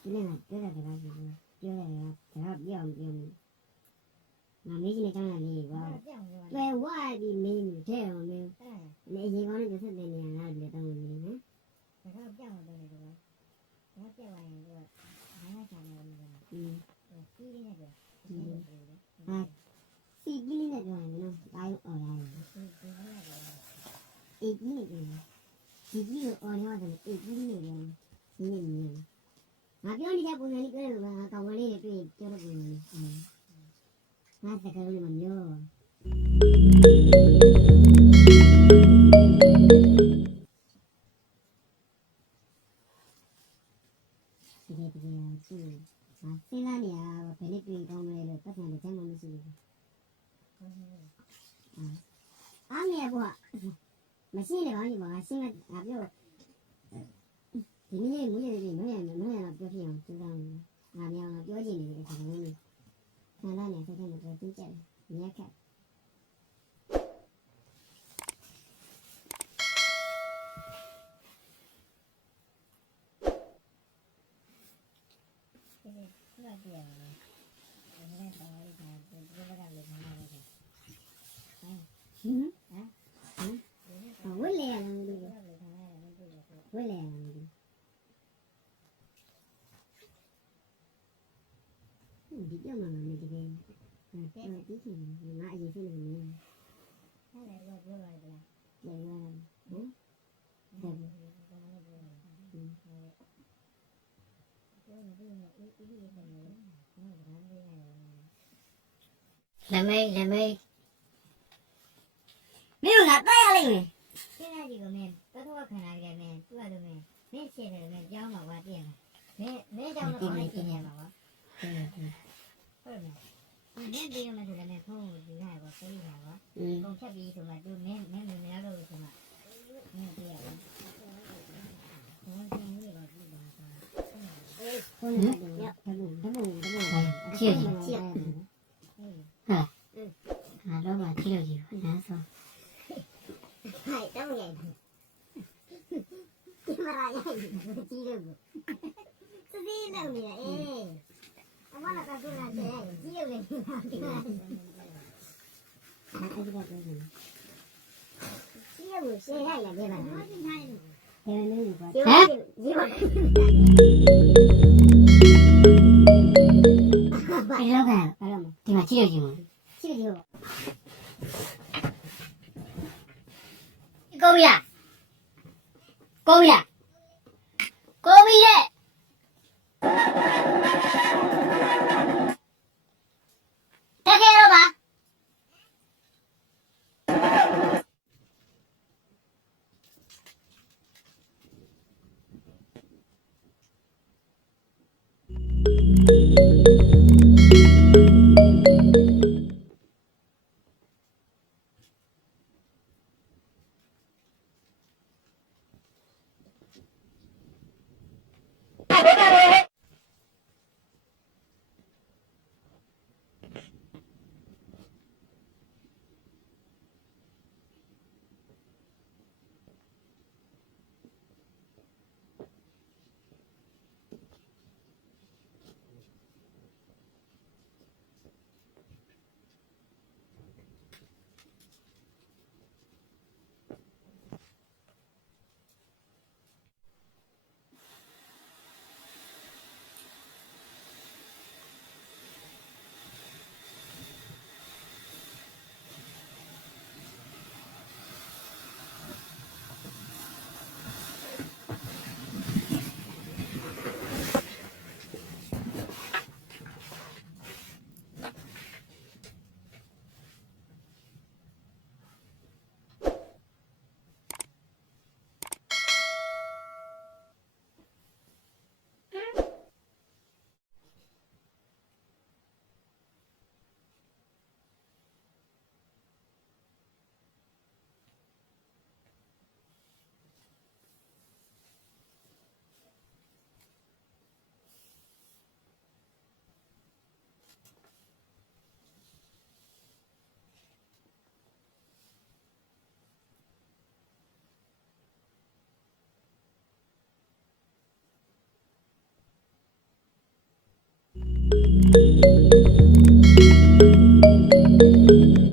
ဒီနေ့ကပြောတာတကားပြောပြောတယ်ကဒါကပြောင်းပြောင်းငါမေးချင်တဲ့ကြောင်းရလေးကွာ ပြောင်းပြော တွယ်ဝါဒီမင်းတဲ့အောင်မင်း အဲ့ လေအရင်ကောင်းတဲ့ဆက်တဲ့နေရာလားဒီတော့မင်းနော် ဒါတော့ပြောင်းတော့တယ်ကွာဒါပြောင်းရင်တော့ဘာမှချာနေလို့ อืม ပြီးနေတယ် စီကြီးလေးနဲ့ပြောရင်နော်တိုင်းអော်ရတယ် ဒီဒီနေ့တော့ အေးကြီးနေတယ်ဒီကြီးကိုអော်နေရတယ်အေးကြီးနေတယ်ဒီနေနေငါ ပြောနေတဲ့ပုံစံလေးပြောတယ်ကွာကောင်မလေးတွေတွေ့ပြောတဲ့ပုံစံလေးငါစကားလုံးမပြောတကယ်တကယ်သူ့ဟာစဉ်းစားနေရဘယ်နဲ့ပြင်ကောင်းမလဲလို့ပတ်စံတစ်ချက်မှမရှိဘူးအားမရကွာမရှိနေပါဘူးကွာရှင်းကငါပြော ဒီနေ့မွေးရည်မွေးရမွေးရတော့ပြောပြအောင်စဉ်းစားနေငါမြောင်ပြောချင်နေတဲ့ခါလုံးလေးဆန္ဒနဲ့ဆက်ဆက်နဲ့ပြောပြကြတယ်မြက်ခက်ဒီနေ့ပြောင်းတယ်ဒီနေ့တော့ဒီကဒီကလည်းထားရတယ်ဟင်းဝစ်လေရလားမသိဒီဘူးကလည်းထားရတယ်မသိဘူးဝစ်လေရလားမသိဘူးဒီပြောင်းမှမတကယ်အဲ့ဒီချင်းငါအရင်ဖြစ်နေနေအဲ့ဒါကပြောရတယ်လားလေရနော်ဟုတ်ကဲ့ဘာမှမပြောဘူးဟုတ်ကဲ့ပြောနေပြီအေးအေးအေးနေတယ်နော်ဒါမှမဟုတ်လမေးလမေးမင်းကတိုက် chứ mà làm chỉ về rồi tí thì mình lại gì thế này mình thế này rồi vừa rồi là rồi là đúng rồi làm ơi làm ơi 매우 나빠요, 그래가지고 맨 떠들고 나게 맨 뚜아도 맨 맨시에도 맨 야마와 뛰어나 맨 매장으로 가만히 있냐 마와. လို့နေအမေဒီကမှဆိုလည်းဖုန်းကိုယူလိုက်ပါပေးလိုက်ပါပုံဖြတ်ပြီးဆိုမှသူမင်းမင်းမင်းမရောက်လို့ဆိုမှမင်းပြရတယ်ဟုတ်ကဲ့ဘယ်လိုဘယ်လိုဘယ်လိုအချစ်ကြီးဟာဟာတော့မကြည့်လို့ကြီးနားဆုံးဟဲ့တော့ငယ်ကင်မရာရိုက်ကြည့်လို့စသီးလုံးနေအေးအမနာကကြည့် ဟမ်ဘာလုပ်ကြလဲဘာလုပ်မလဲဒီမှာကြည့်ရကြည့်မကြည့်ရကြည့်ကိုမီးရကိုမီးရကိုမီးရဲ့